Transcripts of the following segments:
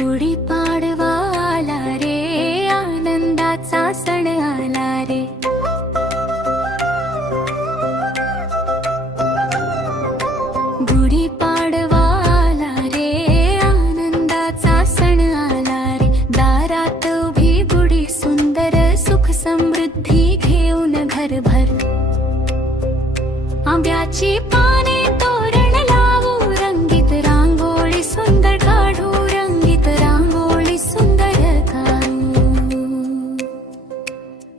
गुढीपाडवा आला रे, आनंदाचा सण आला रे. गुढीपाडवा आला रे, आनंदाचा सण आला रे. दारात उभी गुढी सुंदर, सुख समृद्धी घेऊन घरभर. आंब्याची पाने तोरण लावू, रंगीत रांगोळी सुंदर काढू, रंगीत रांगोळी सुंदर काढू.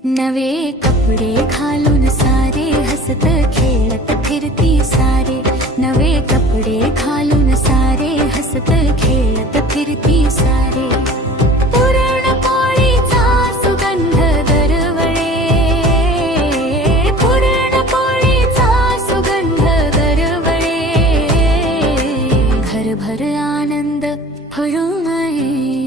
नवे कपडे घालून सारे हसत खेळत फिरती सारे. नवे कपडे घालून सारे हसत खेळत फिरती सारे. पुरणपोळीचा सुगंध दरवळे, पुरणपोळीचा सुगंध दरवळे. घरभर आनंद फळून आहे.